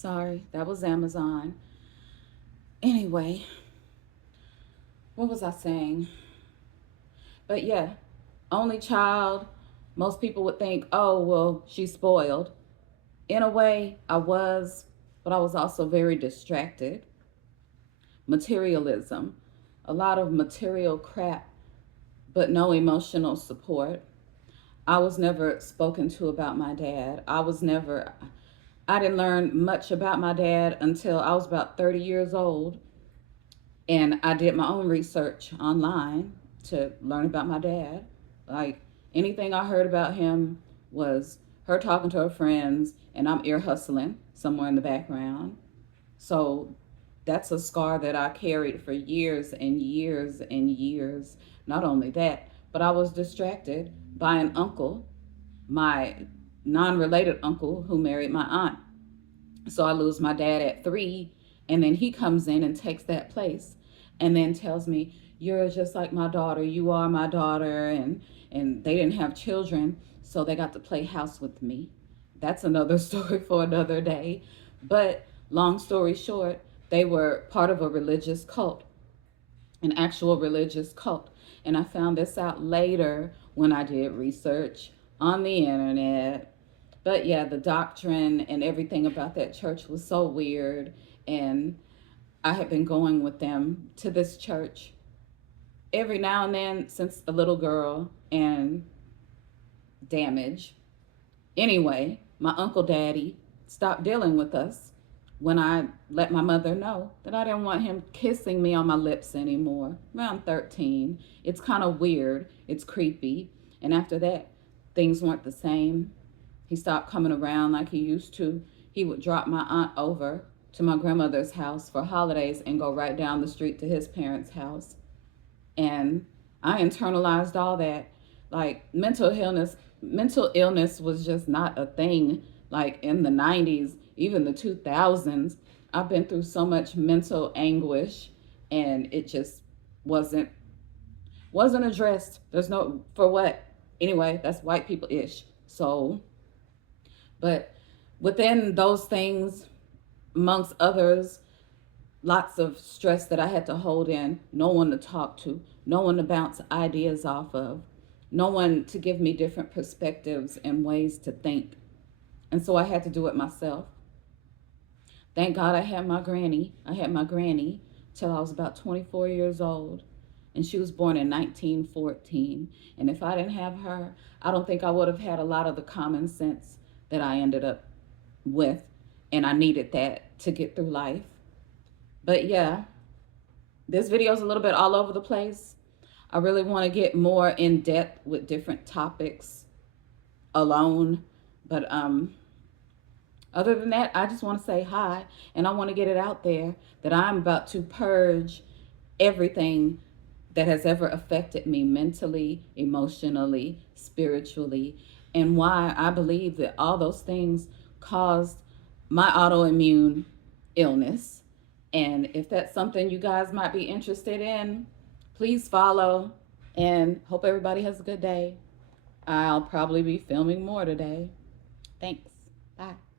Sorry, that was Amazon. Anyway, what was I saying? But yeah, only child. Most people would think, oh, well, she's spoiled. In a way, I was, but I was also very distracted. Materialism, a lot of material crap, but no emotional support. I was never spoken to about my dad. I didn't learn much about my dad until I was about 30 years old. And I did my own research online to learn about my dad. Like anything I heard about him was her talking to her friends, and I'm ear hustling somewhere in the background. So that's a scar that I carried for years and years and years. Not only that, but I was distracted by an uncle, my non related uncle who married my aunt. So I lose my dad at 3, and then he comes in and takes that place and then tells me, "You're just like my daughter. You are my daughter." And they didn't have children, so they got to play house with me. That's another story for another day. But long story short, they were part of a religious cult, an actual religious cult. And I found this out later when I did research on the internet. But yeah, the doctrine and everything about that church was so weird. And I had been going with them to this church every now and then since a little girl, and damage. Anyway, my uncle daddy stopped dealing with us when I let my mother know that I didn't want him kissing me on my lips anymore. Around 13. It's kind of weird. It's creepy. And after that, things weren't the same. He stopped coming around like he used to. He would drop my aunt over to my grandmother's house for holidays and go right down the street to his parents' house. And I internalized all that. Like mental illness was just not a thing like in the 90s, even the 2000s. I've been through so much mental anguish, and it just wasn't wasn't addressed. There's no for what? Anyway, that's white people ish. So, but within those things, amongst others, lots of stress that I had to hold in, no one to talk to, no one to bounce ideas off of, no one to give me different perspectives and ways to think. And so I had to do it myself. Thank God I had my granny. I had my granny till I was about 24 years old. And she was born in 1914. And if I didn't have her, I don't think I would have had a lot of the common sense that I ended up with. And I needed that to get through life. But yeah, this video is a little bit all over the place. I really want to get more in depth with different topics alone. But other than that, I just want to say hi, and I want to get it out there that I'm about to purge everything that has ever affected me mentally, emotionally, spiritually, and why I believe that all those things caused my autoimmune illness. And if that's something you guys might be interested in, please follow, and hope everybody has a good day. I'll probably be filming more today. Thanks. Bye.